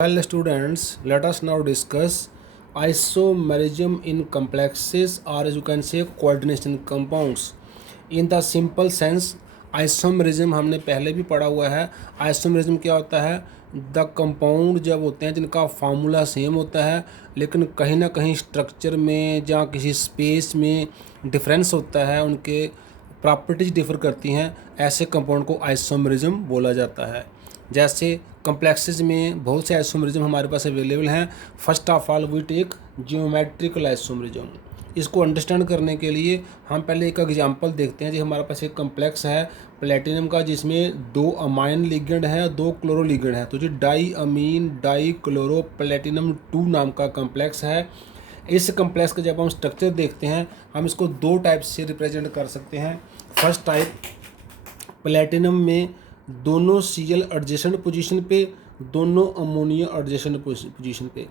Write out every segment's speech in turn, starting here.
Well, students, let us now discuss isomerism in complexes, or as you can say coordination compounds. In the simple sense, isomerism हमने पहले भी पढ़ा हुआ है. isomerism क्या होता है? द कंपाउंड जब होते हैं जिनका फार्मूला सेम होता है लेकिन कहीं ना कहीं स्ट्रक्चर में या किसी स्पेस में डिफरेंस होता है, उनके प्रॉपर्टीज डिफर करती हैं, ऐसे कंपाउंड को आइसोमरिज्म बोला जाता है. जैसे कम्प्लेक्सेस में बहुत से आइसोमरिज्म हमारे पास अवेलेबल हैं. First of all we take geometrical isomerism. इसको अंडरस्टैंड करने के लिए हम पहले एक एग्जांपल देखते हैं. जी हमारे पास एक कम्प्लेक्स है प्लेटिनम का, जिसमें 2 अमाइन लिगेंड है, 2 क्लोरो लिगेंड है. तो जो डाई अमीन डाई क्लोरो प्लेटिनम 2 नाम का कम्प्लेक्स है. इस कम्प्लेक्स का जब हम स्ट्रक्चर देखते हैं, हम इसको 2 टाइप से रिप्रेजेंट कर सकते हैं. फर्स्ट टाइप, प्लेटिनम में दोनों सीएल एडजेसेंट पोजीशन पे, दोनों अमोनिया एडजेसेंट पोजीशन पे.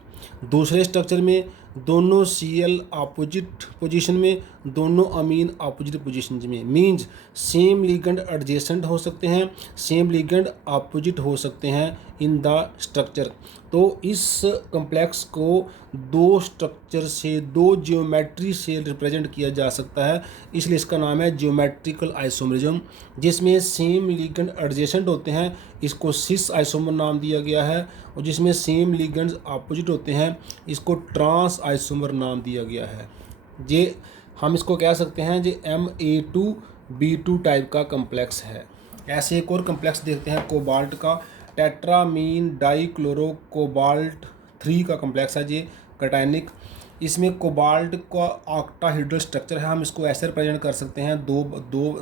दूसरे स्ट्रक्चर में दोनों सीएल अपोजिट पोजीशन में, दोनों अमीन अपोजिट पोजीशन में. मींस सेम लिगेंड एडजेसेंट हो सकते हैं, सेम लिगेंड अपोजिट हो सकते हैं इन द स्ट्रक्चर. तो इस कम्प्लेक्स को 2 स्ट्रक्चर से, 2 जियोमेट्री से रिप्रेजेंट किया जा सकता है, इसलिए इसका नाम है जियोमेट्रिकल आइसोमरिज्म. जिसमें सेम लिगेंड एडजेसेंट होते हैं, इसको सिस आइसोमर नाम दिया गया है. और जिसमें सेम लिगेंड्स अपोजिट होते हैं, इसको ट्रांस आइसोमर नाम दिया गया है. ये हम इसको कह सकते हैं जो Ma2B2 टाइप का कम्प्लेक्स है. ऐसे एक और कम्प्लेक्स देखते हैं कोबाल्ट का, टेट्रामीन डाई क्लोरो कोबाल्ट 3 का कम्प्लेक्स है. ये कैटायनिक. इसमें कोबाल्ट का ऑक्टाहेड्रल स्ट्रक्चर है. हम इसको ऐसे रिप्रेजेंट कर सकते हैं.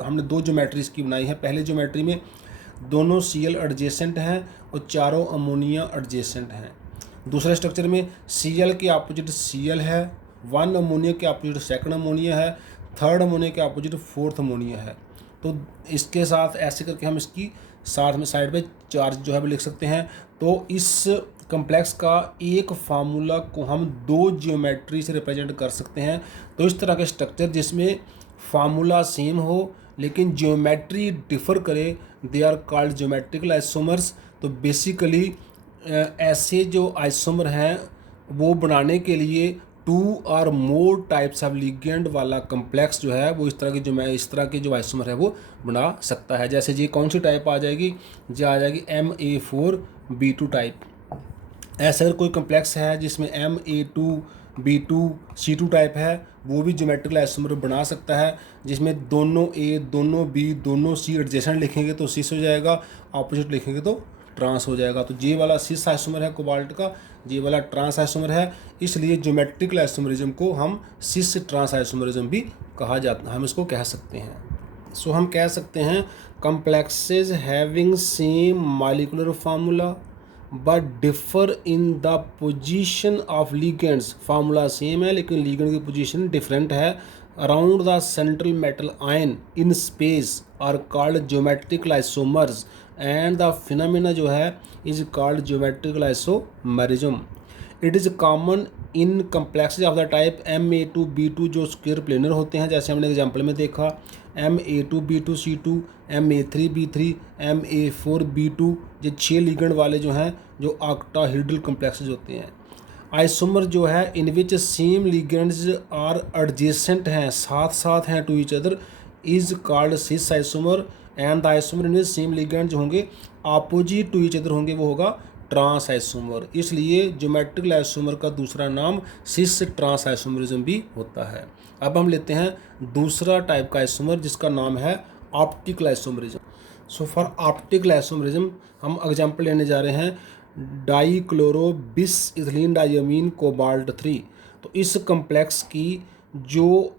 हमने 2 ज्योमेट्री इसकी बनाई है. पहले ज्योमेट्री में दोनों सीएल एडजेसेंट हैं और चारों अमोनिया एडजेसेंट हैं. दूसरे स्ट्रक्चर में सीएल के अपोजिट सीएल है, 1 अमोनिया के अपोजिट सेकंड अमोनिया है, 3rd अमोनिया के अपोजिट 4th अमोनिया है. तो इसके साथ ऐसे करके हम इसकी साथ में साइड पे चार्ज जो है वो लिख सकते हैं. तो इस कम्प्लेक्स का एक फार्मूला को हम 2 जियोमेट्री से रिप्रेजेंट कर सकते हैं. तो इस तरह के स्ट्रक्चर जिसमें फार्मूला सेम हो लेकिन जियोमेट्री डिफर करे, they are called geometrical isomers. तो बेसिकली ऐसे जो आइसोमर हैं वो बनाने के लिए 2 और मोर टाइप्स ऑफ लिगेंड वाला कम्प्लेक्स जो है वो इस तरह के जो आइसोमर है वो बना सकता है. जैसे जी कौन सी टाइप आ जाएगी, जो आ जाएगी Ma4B2 टाइप. ऐसा अगर कोई कम्प्लेक्स है जिसमें Ma2B2C2 टाइप है, वो भी ज्योमेट्रिकल आइसोमर बना सकता है. जिसमें दोनों A दोनों B दोनों C एडजेसेंट लिखेंगे तो सिस हो जाएगा, ऑपोजिट लिखेंगे तो ट्रांस हो जाएगा. तो जे वाला सिस आइसोमर है कोबाल्ट का, जे वाला ट्रांस आइसोमर है. इसलिए ज्योमेट्रिकल आइसोमरिज्म को हम सिस ट्रांस आइसोमरिज्म भी कहा जाता है, हम इसको कह सकते हैं. सो हम कह सकते हैं complexes having same molecular formula but differ in the position of ligands. Formula same है लेकिन लिगेंड की पोजीशन डिफरेंट है around the central metal ion in space are called geometrical isomers. And the phenomena जो है is called geometrical isomerism. It is common in complexes of the type Ma2B2 जो square planar होते हैं, जैसे हमने example में देखा Ma2B2C2, Ma3B3, Ma4B2. ये 6 लिगेंड वाले जो हैं जो ऑक्टाहेड्रल कम्प्लेक्सेज होते हैं. आइसोमर जो है in which same ligands are adjacent हैं, साथ साथ हैं to each other, is called cis isomer. And the isomer in same ligand जो होंगे अपोजिट टू ईच अदर होंगे, वो होगा ट्रांस आइसोमर. इसलिए ज्योमेट्रिकल आइसोमर का दूसरा नाम सिस ट्रांस आइसोमरिज्म भी होता है. अब हम लेते हैं दूसरा टाइप का आइसोमर जिसका नाम है optical isomerism. So for optical isomerism हम एग्जांपल लेने जा रहे हैं डाई क्लोरो बिस इथिलीन डाइअमीन कोबाल्ट 3. तो इस कम्प्लेक्स की जो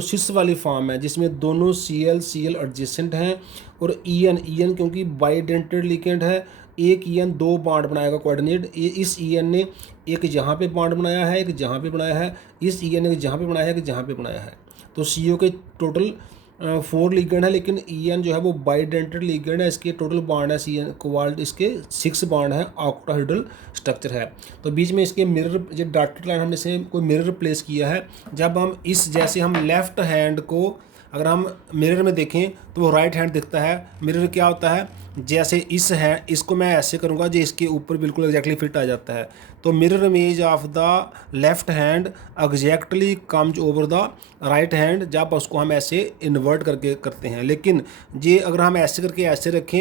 सिस वाली फॉर्म है जिसमें दोनों सीएल एडजेसेंट हैं और ईएन क्योंकि बाइडेंटेड लिगेंड है, एक ईएन 2 बॉन्ड बनाएगा कोऑर्डिनेट. इस ईएन ने एक यहाँ पे बॉन्ड बनाया है, एक जहाँ पे बनाया है, इस ईएन ने जहाँ पे बनाया है, एक जहाँ पे बनाया है. तो सीओ के टोटल 4 लिगेंड है लेकिन ईएन जो है वो बाइडेंटेड लिगेंड है. इसके टोटल बॉन्ड है सीएन कोबाल्ट, इसके 6 बॉन्ड है, ऑक्टाहेड्रल स्ट्रक्चर है. तो बीच में इसके मिरर, जो डॉटेड लाइन हमने से कोई मिरर प्लेस किया है. जब हम जैसे हम लेफ्ट हैंड को अगर हम मिरर में देखें तो वो राइट हैंड दिखता है। मिरर क्या होता है, जैसे इस है, इसको मैं ऐसे करूँगा जो इसके ऊपर बिल्कुल एग्जैक्टली फिट आ जाता है। तो mirror image of the left hand exactly comes over the right hand जब उसको हम ऐसे इन्वर्ट करके करते हैं। लेकिन ये अगर हम ऐसे करके ऐसे रखें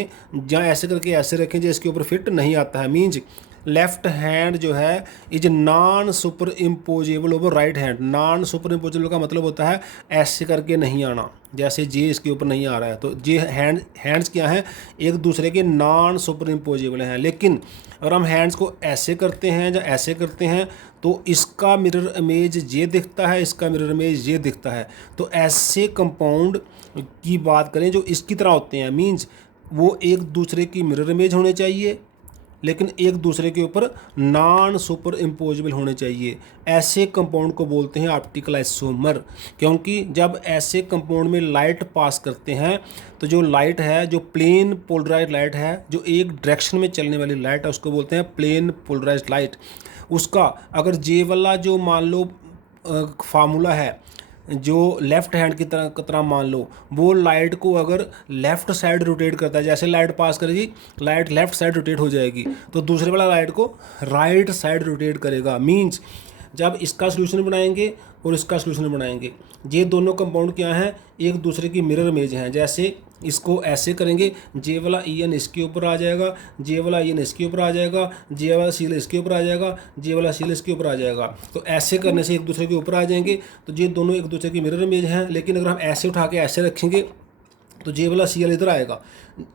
या ऐसे करके ऐसे रखें जो इसके ऊपर फिट नहीं आता है, मीन्स लेफ्ट हैंड जो है is non super imposable over right hand. Non super imposable का मतलब होता है ऐसे करके नहीं आना, जैसे जे इसके ऊपर नहीं आ रहा है। तो जे हैंड्स क्या हैं, एक दूसरे के नॉन सुपर इम्पोजेबल हैं। लेकिन अगर हम हैंड्स को ऐसे करते हैं या ऐसे करते हैं तो इसका मिरर इमेज ये दिखता है, इसका मिरर इमेज ये दिखता है। तो ऐसे कंपाउंड की बात करें जो इसकी तरह होते हैं, मीन्स वो एक दूसरे की मिरर इमेज होने चाहिए लेकिन एक दूसरे के ऊपर नॉन सुपर इम्पोजेबल होने चाहिए। ऐसे कंपाउंड को बोलते हैं ऑप्टिकल आइसोमर, क्योंकि जब ऐसे कंपाउंड में लाइट पास करते हैं तो जो लाइट है, जो प्लेन पोलराइज्ड लाइट है, जो एक डायरेक्शन में चलने वाली लाइट है, उसको बोलते हैं प्लेन पोलराइज्ड लाइट। उसका अगर जे वाला जो मान लो फार्मूला है, जो लेफ़्ट हैंड की तरह मान लो, वो लाइट को अगर लेफ़्ट साइड रोटेट करता है, जैसे लाइट पास करेगी लाइट लेफ़्ट साइड रोटेट हो जाएगी, तो दूसरे वाला लाइट को राइट साइड रोटेट करेगा। मींस जब इसका सोल्यूशन बनाएंगे और इसका सोल्यूशन बनाएंगे, ये दोनों कंपाउंड क्या हैं, एक दूसरे की मिरर इमेज हैं। जैसे इसको ऐसे करेंगे, जे वाला ई एन इसके ऊपर आ जाएगा, जे वाला ई एन इसके ऊपर आ जाएगा, जे वाला सी एल इसके ऊपर आ जाएगा, जे वाला सी एल इसके ऊपर आ जाएगा। तो ऐसे करने से एक दूसरे के ऊपर आ जाएंगे। तो ये दोनों एक दूसरे की मिरर इमेज हैं। लेकिन अगर हम ऐसे उठा के ऐसे रखेंगे तो जे वाला सी एल इधर आएगा,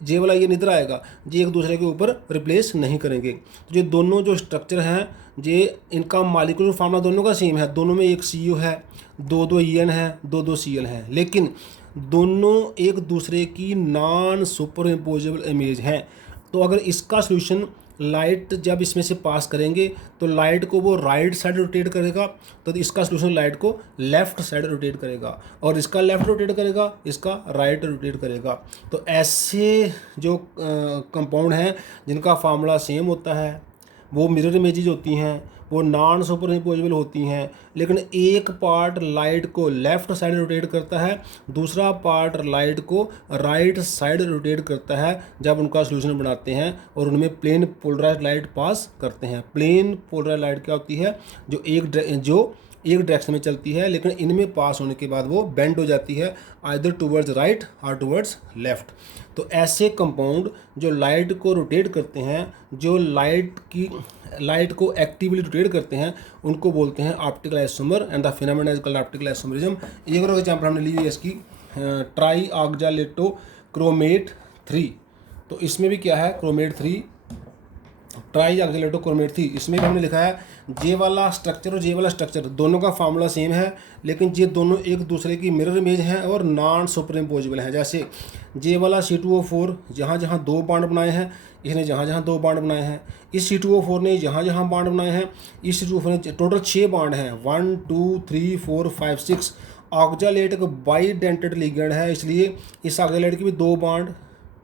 जे वाला ये इधर आएगा, ये एक दूसरे के ऊपर रिप्लेस नहीं करेंगे। तो ये दोनों जो स्ट्रक्चर हैं, ये इनका मॉलिक्यूलर फार्मूला दोनों का सेम है। दोनों में एक सी यू है, दो ई एन है, दो सी एल है, लेकिन दोनों एक दूसरे की नॉन सुपर इम्पोजेबल इमेज हैं। तो अगर इसका सोल्यूशन लाइट जब इसमें से पास करेंगे तो लाइट को वो राइट साइड रोटेट करेगा, तो इसका सोल्यूशन लाइट को लेफ़्ट साइड रोटेट करेगा, और इसका लेफ़्ट रोटेट करेगा, इसका राइट रोटेट करेगा। तो ऐसे जो कंपाउंड हैं जिनका फार्मूला सेम होता है, वो मिरर इमेजेस होती हैं, वो नॉन सुपर इम्पोजेबल होती हैं। लेकिन एक पार्ट लाइट को लेफ़्ट साइड रोटेट करता है, दूसरा पार्ट लाइट को राइट साइड रोटेट करता है जब उनका सोल्यूशन बनाते हैं और उनमें प्लेन पोलराइज्ड लाइट पास करते हैं। प्लेन पोलराइज्ड लाइट क्या होती है, जो एक डायरेक्शन में चलती है, लेकिन इनमें पास होने के बाद वो बेंड हो जाती है, आइदर टूवर्ड्स राइट और टूवर्ड्स लेफ़्ट। तो ऐसे कंपाउंड जो लाइट को रोटेट करते हैं, जो लाइट को एक्टिवली रोटेट करते हैं, उनको बोलते हैं optical isomer, and the phenomena is called optical isomerism. एक और एग्जांपल हमने ली है इसकी, ट्राई ऑक्सालेटो क्रोमेट 3। तो इसमें भी क्या है, क्रोमेट 3, ट्राई ऑक्सालेटो क्रोमेट 3, इसमें भी हमने लिखा है जे वाला स्ट्रक्चर और जे वाला स्ट्रक्चर दोनों का फार्मूला सेम है, लेकिन ये दोनों एक दूसरे की मिरर इमेज हैं और नॉन सुपर इम्पोजेबल हैं। जैसे जे वाला C2O4 जहाँ जहाँ 2 बॉन्ड बनाए हैं, इसने जहाँ जहाँ 2 बॉन्ड बनाए हैं, इस C2O4 ने जहाँ जहाँ बॉन्ड बनाए हैं, इस C2O4 ने टोटल 6 बॉन्ड हैं, 1 2 3 4 5 6। ऑक्सालेट एक बाइडेंटेड लिगेंड है, इसलिए इस ऑक्सालेट के भी 2 बॉन्ड,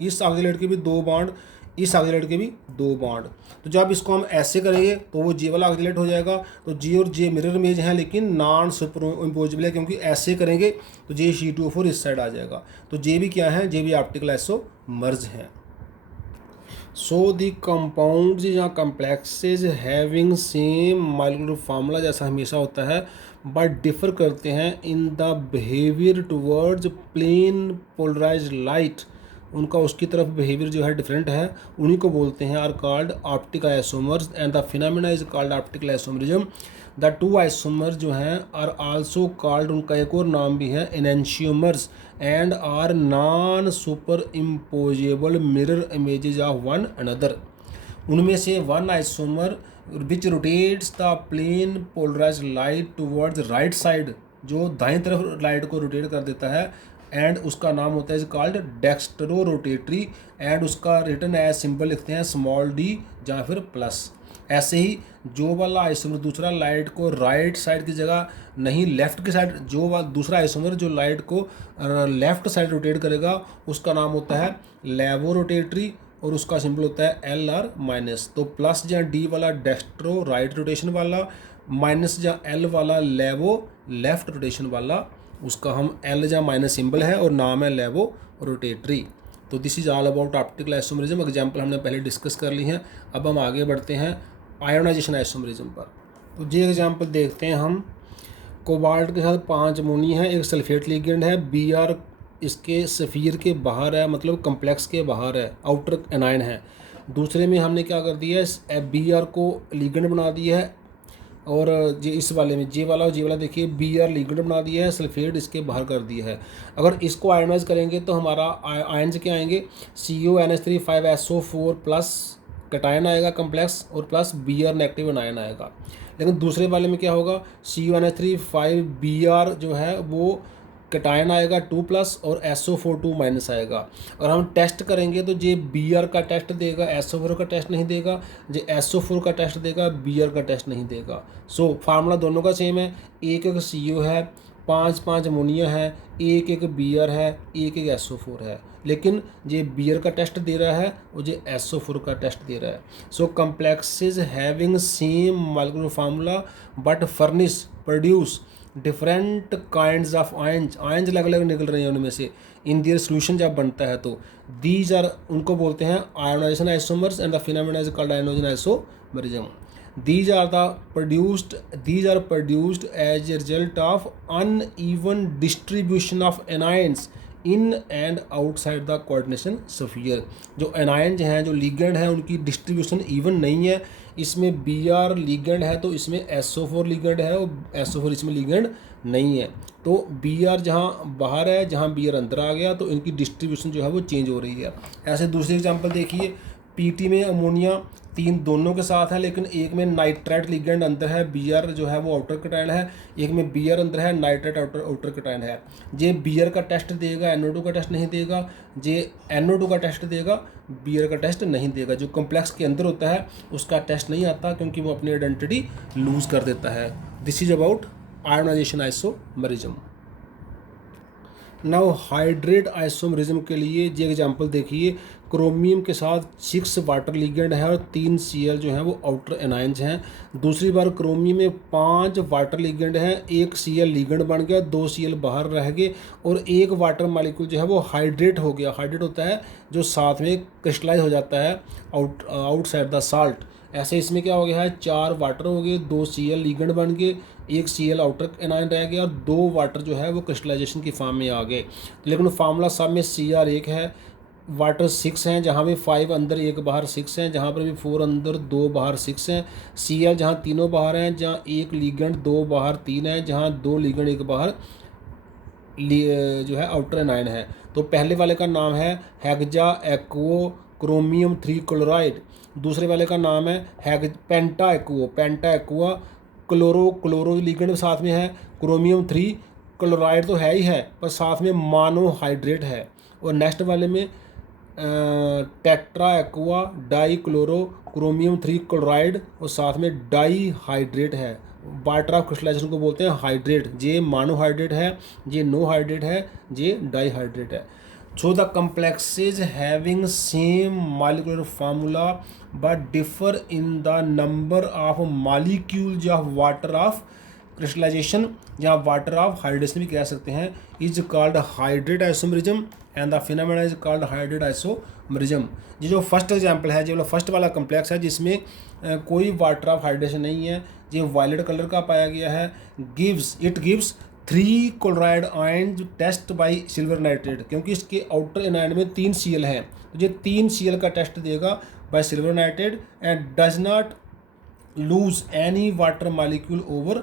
इस ऑक्सालेट के भी 2 बॉन्ड, इस ऑक्सालेट के भी 2 बॉन्ड। तो जब इसको हम ऐसे करेंगे तो वो जे वाला ऑक्सालेट हो जाएगा। तो जे और जे मिरर इमेज हैं लेकिन नॉन सुपर इम्पोजेबल है, क्योंकि ऐसे करेंगे तो जे C2O4 इस साइड आ जाएगा। तो जे भी क्या है, जे भी ऑप्टिकल आइसोमर्स हैं। सो द कंपाउंड्स या complexes having same molecular formula जैसा हमेशा होता है, बट डिफर करते हैं in the behaviour towards plane polarised light, उनका उसकी तरफ बिहेवियर जो है डिफरेंट है, उन्हीं को बोलते हैं are called optical isomers, and the phenomena is called optical isomerism. The two isomers जो हैं आर आल्सो कॉल्ड, उनका एक और नाम भी है, enantiomers, and are non superimposable mirror images of one another. उनमें से one isomer which rotates the plane polarised light towards right side, जो दाएं तरफ लाइट को रोटेट कर देता है, एंड उसका नाम होता है is called dextrorotatory, and उसका रिटर्न एज सिंबल लिखते हैं स्मॉल डी या फिर प्लस। ऐसे ही जो वाला आइसोमर दूसरा लाइट को राइट साइड की जगह नहीं लेफ़्ट की साइड, जो दूसरा आइसोमर जो लाइट को लेफ़्ट साइड रोटेट करेगा, उसका नाम होता है लेवो रोटेटरी, और उसका सिंबल होता है LR माइनस। तो प्लस या डी वाला डेक्स्ट्रो राइट रोटेशन वाला, माइनस या L वाला लेवो लेफ़्ट रोटेशन वाला उसका हम एल या माइनस सिंबल है और नाम है लेबोरेटरी। तो this is all about optical isomerism. Example हमने पहले डिस्कस कर ली हैं। अब हम आगे बढ़ते हैं आयोनाइजेशन आइसोमेरिज्म पर। तो ये एग्जाम्पल देखते हैं हम। कोबाल्ट के साथ 5 अमोनी है, एक सल्फेट लिगेंड है, बी आर इसके सफ़ीर के बाहर है, मतलब कम्प्लेक्स के बाहर है, आउटर एनायन है। दूसरे में हमने क्या कर दिया है, बी आर को लिगेंड बना दिया है, और ये इस वाले में जे वाला और जे वाला देखिए बी आर लिगेंड बना दिया है, सल्फेट इसके बाहर कर दिया है। अगर इसको आयनाइज करेंगे तो हमारा आयन्स क्या आएंगे, CO NH3 5SO4 plus cation आएगा कम्प्लेक्स, और plus B are negative ion आएगा। लेकिन दूसरे वाले में क्या होगा, CONH3 5 BR जो है वो कटायन आएगा 2 प्लस, और SO4 2 माइनस आएगा। और हम टेस्ट करेंगे तो ये BR का टेस्ट देगा, SO4 का टेस्ट नहीं देगा, ये SO4 का टेस्ट देगा, BR का टेस्ट नहीं देगा। सो फार्मूला दोनों का सेम है, एक CO है, 5 अमोनिया है, एक BR है, एक SO4 है, लेकिन ये BR का टेस्ट दे रहा है और ये SO4 का टेस्ट दे रहा है। So complexes having same molecular formula but furnish produce different kinds of ions अलग अलग निकल रहे हैं उनमें से इन दियर सोल्यूशन जब बनता है तो दीज आर उनको बोलते हैं ionisation isomers and the phenomena is called ionisation isomerism. these are produced as a result of uneven distribution of anions in and outside the coordination sphere. जो एनायन हैं, जो लिगेंड हैं, उनकी डिस्ट्रीब्यूशन इवन नहीं है। इसमें BR लिगेंड है तो इसमें SO4 लिगेंड है, और SO4 इसमें लिगेंड नहीं है। तो BR जहाँ बाहर है, जहाँ BR अंदर आ गया, तो इनकी डिस्ट्रीब्यूशन जो है वो चेंज हो रही है। ऐसे दूसरे एग्जांपल देखिए, PT में अमोनिया 3 दोनों के साथ है, लेकिन एक में नाइट्राइट लिगेंड अंदर है, BR जो है वो आउटर कटायन है, एक में BR अंदर है, नाइट्राइट आउटर कटायन है। जे BR का टेस्ट देगा, NO2 का टेस्ट नहीं देगा, जे NO2 का टेस्ट देगा, BR का टेस्ट नहीं देगा। जो कम्प्लेक्स के अंदर होता है उसका टेस्ट नहीं आता, क्योंकि वो अपनी आइडेंटिटी लूज कर देता है। This is about ionisation isomerism. Now hydrate isomerism के लिए जो एग्जांपल देखिए, क्रोमियम के साथ 6 वाटर लिगेंड है और 3 Cl जो है वो आउटर एनायंस हैं। दूसरी बार क्रोमियम में 5 वाटर लिगेंड हैं, एक Cl लिगेंड बन गया, 2 Cl बाहर रह गए, और एक वाटर मॉलिक्यूल जो है वो हाइड्रेट हो गया। हाइड्रेट होता है जो साथ में क्रिस्टलाइज हो जाता है आउटसाइड द साल्ट। ऐसे इसमें क्या हो गया है, 4 वाटर हो गए, 2 Cl लिगेंड बन गए, एक Cl आउटर एनायन रह गया, और 2 वाटर जो है वो क्रिस्टलाइजेशन की फॉर्म में आ गए। लेकिन फार्मूला सब में Cr 1 है, वाटर 6 हैं, जहाँ भी 5 अंदर 1 बाहर 6 हैं, जहाँ पर भी 4 अंदर 2 बाहर 6 हैं। Cl जहाँ तीनों बाहर हैं, जहाँ 1 लिगेंड 2 बाहर 3 है, जहाँ 2 लिगेंड 1 बाहर जो है आउटर एनायन है। तो पहले वाले का नाम है हेक्सा एक्वो क्रोमियम 3 क्लोराइड, दूसरे वाले का नाम है पेंटा एक्वा क्लोरो लिगेंड साथ में है, क्रोमियम 3 क्लोराइड तो है ही है, पर साथ में मोनोहाइड्रेट है। और नेक्स्ट वाले में tetra aqua die chloro chromium 3 chloride, और साथ में डाई हाइड्रेट है। वाटर ऑफ क्रिस्टलाइजेशन को बोलते हैं हाइड्रेट। जे मोनोहाइड्रेट है, जे नो हाइड्रेट है, जे डाई हाइड्रेट है। So the complexes having same molecular formula but differ in the number of molecules of water of crystallization या water of hydration भी कह सकते हैं, is called hydrate isomerism and the phenomena is called hydrate isomerism। ये जो first example है, जो first वाला कम्प्लेक्स है जिसमें कोई वाटर ऑफ हाइड्रेशन नहीं है, जो वायलेट कलर का पाया गया है, gives 3 chloride ion test by silver nitrate, क्योंकि इसके आउटर एनायन में 3 Cl हैं, तो ये 3 Cl का टेस्ट देगा bye silver nitrate and does not lose any water molecule over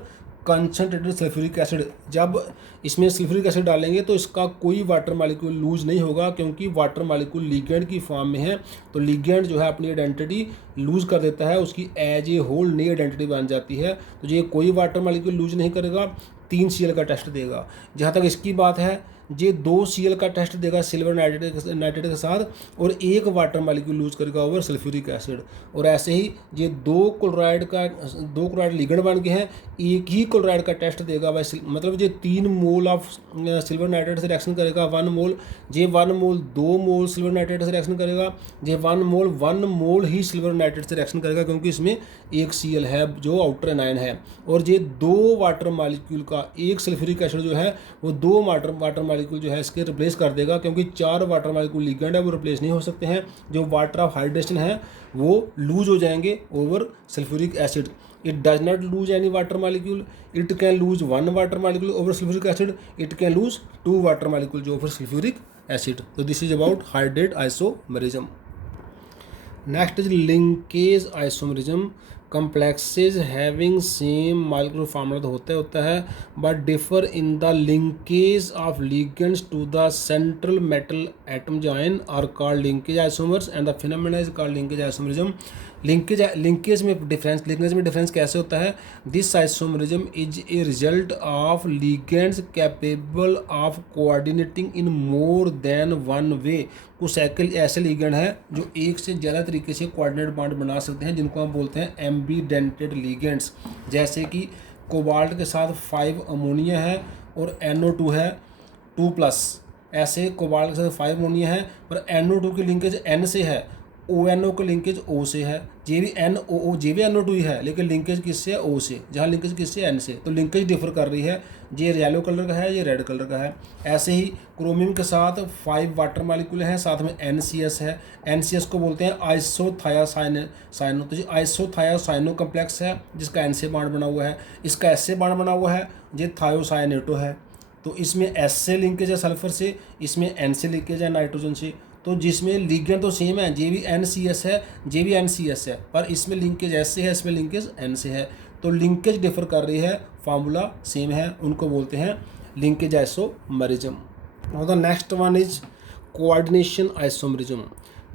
concentrated sulphuric acid. जब इसमें सल्फ्यूरिक एसिड डालेंगे तो इसका कोई वाटर मॉलिक्यूल लूज नहीं होगा, क्योंकि वाटर मॉलिक्यूल लिगेंड की फॉर्म में है, तो लिगेंड जो है अपनी आइडेंटिटी लूज कर देता है, उसकी एज ए होल नई आइडेंटिटी बन जाती है। तो ये कोई वाटर मॉलिक्यूल लूज नहीं करेगा, 3 Cl का टेस्ट देगा। जहाँ तक इसकी बात है, ये 2 Cl का टेस्ट देगा सिल्वर नाइट्रेट के साथ, और 1 वाटर मालिक्यूल लूज करेगा ओवर सल्फ्यूरिक एसिड। और ऐसे ही ये 2 क्लोराइड लिगेंड बन गए हैं, एक ही क्लोराइड का टेस्ट देगा भाई, मतलब ये 3 मोल ऑफ सिल्वर नाइट्रेट से रिएक्शन करेगा 1 मोल, ये 1 मोल 2 मोल सिल्वर नाइट्रेट से रिएक्शन करेगा, ये 1 मोल ही सिल्वर नाइट्रेट से रिएक्शन करेगा, क्योंकि इसमें एक Cl है जो आउटर एनायन है। और ये 2 वाटर मालिक्यूल का एक सल्फ्यूरिक एसिड जो है वो 2 वाटर मालिक्यूल जो है इसके रिप्लेस कर देगा, क्योंकि 4 वाटर मालिक्यूल लिगेंड है वो रिप्लेस नहीं हो सकते हैं। जो वाटर ऑफ हाइड्रेशन है वो लूज हो जाएंगे over sulphuric acid. It does not lose any water molecule, it can lose 1 water molecule over sulphuric acid, it can lose 2 water molecule जो ओवर सल्फ्यूरिक एसिड। तो this is about hydrate isomerism. Next is linkage isomerism. complexes having same molecular formula तो होता है but differ in the linkage of ligands to the central metal atom join are called linkage isomers and the phenomena is called linkage isomerism। Linkage में difference कैसे होता है? This isomerism is a result of ligands capable of coordinating in more than one way. कुछ ऐसे ligand हैं जो एक से ज़्यादा तरीके से कोऑर्डिनेट बॉन्ड बना सकते हैं, जिनको हम बोलते हैं एम्बीडेंटेड लिगेंड्स। जैसे कि कोबाल्ट के साथ 5 अमोनिया है और NO2 है 2+। ऐसे कोबाल्ट के साथ 5 अमोनिया है पर NO2 की लिंकेज N से है, ONO की लिंकेज O से है। जे भी NO2 ही है लेकिन लिंकेज किससे है? O से, जहाँ लिंकेज किससे? N से। तो लिंकेज डिफर कर रही है, ये येलो कलर का है, ये रेड कलर का है। ऐसे ही क्रोमियम के साथ 5 वाटर मालिक्यूल हैं, साथ में NCS है। NCS को बोलते हैं आइसोथायासाइनो। तो ये आइसोथायासाइनो कम्प्लेक्स है जिसका N से बॉन्ड बना हुआ है। इसका S से बॉन्ड बना हुआ है, ये थायोसाइनेटो है। तो इसमें S से लिंकेज है सल्फर से, इसमें N से लिंकेज है नाइट्रोजन से। तो जिसमें लिगेंड तो सेम है, जे भी NCS है, जे भी NCS है, पर इसमें लिंकेज S से है, इसमें लिंकेज N से है। तो लिंकेज डिफर कर रही है, फार्मूला सेम है, उनको बोलते हैं linkage isomerism. Now the next one is coordination isomerism.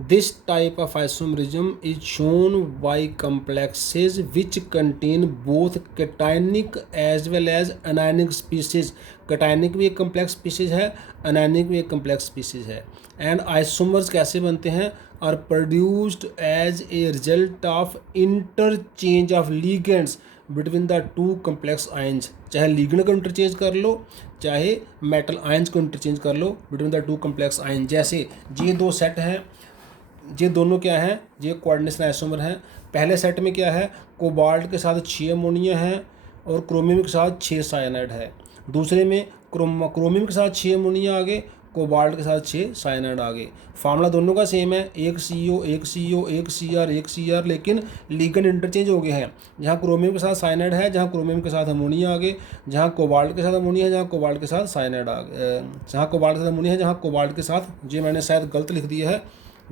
This type of isomerism is shown by complexes which contain both cationic as well as anionic species। cationic भी एक complex species है, anionic भी एक complex species है। and isomers कैसे बनते हैं? are produced as a result of interchange of ligands between the two complex ions। चाहे लिगेंड को इंटरचेंज कर लो, चाहे मेटल आयंस को इंटरचेंज कर लो between the two complex ion. जैसे ये 2 सेट हैं, ये दोनों क्या हैं? ये कोऑर्डिनेशन आइसोमर हैं। पहले सेट में क्या है? कोबाल्ट के साथ 6 अमोनिया है और क्रोमियम के साथ 6 साइनाइड है। दूसरे में क्रोमियम के साथ 6 अमोनिया आ गए, कोबाल्ट के साथ 6 साइनाइड आ गए। फार्मूला दोनों का सेम है, एक CO, एक Cr, एक Cr, लेकिन लिगेंड इंटरचेंज हो गए हैं। जहाँ क्रोमियम के साथ साइनाइड है, जहाँ क्रोमियम के साथ अमोनिया आ गए, जहाँ कोबाल्ट के साथ अमोनिया है, जहाँ कोबाल्ट के साथ साइनाइड आ गए, जहाँ कोबाल्ट के साथ अमोनिया है, जहाँ कोबाल्ट के साथ, ये मैंने शायद गलत लिख दिया है,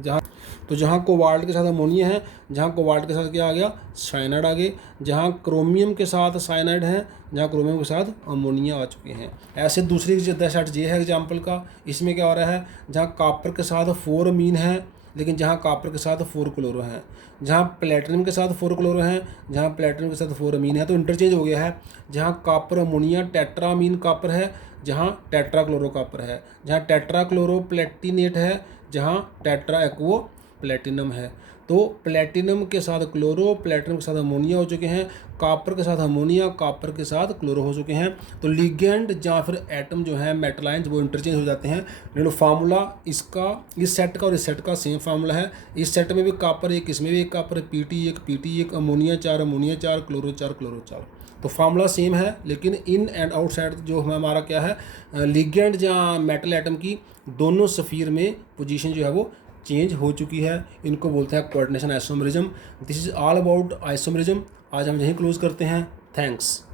जहाँ कोबाल्ट के साथ अमोनिया है, जहाँ कोबाल्ट के साथ क्या आ गया? साइनाइड आ गए। जहाँ क्रोमियम के साथ साइनाइड है, जहाँ क्रोमियम के साथ अमोनिया आ चुके हैं। ऐसे दूसरी सेट ये है एग्जाम्पल का। इसमें क्या हो रहा है? जहाँ कॉपर के साथ 4 अमीन है, लेकिन जहाँ कॉपर के साथ 4 क्लोरो हैं, जहाँ प्लेटिनम के साथ 4 क्लोरो हैं, जहाँ प्लेटिनम के साथ 4 अमीन है, तो इंटरचेंज हो गया है। जहाँ copper ammonia tetra amine copper है, जहाँ टेट्रा क्लोरो कॉपर है, जहाँ टेट्रा क्लोरो प्लेटिनेट है, जहाँ टेट्रा एक्वो प्लेटिनम है। तो प्लेटिनम के साथ क्लोरो, प्लेटिनम के साथ अमोनिया हो चुके हैं, कॉपर के साथ अमोनिया, कॉपर के साथ क्लोरो हो चुके हैं। तो लिगेंड या फिर एटम जो है मेटल आयंस वो इंटरचेंज हो जाते हैं। लेकिन फार्मूला इसका, इस सेट का और इस सेट का सेम फार्मूला है। इस सेट में भी कॉपर एक, इसमें भी एक कॉपर, PT1, अमोनिया 4, क्लोरो 4। तो फार्मूला सेम है, लेकिन इन एंड आउटसाइड जो हमारा क्या है, लिगेंड या मेटल एटम की दोनों सफ़ीर में पोजीशन जो है वो चेंज हो चुकी है। इनको बोलते हैं coordination isomerism. This is all about isomerism. आज हम यहीं क्लोज करते हैं। थैंक्स।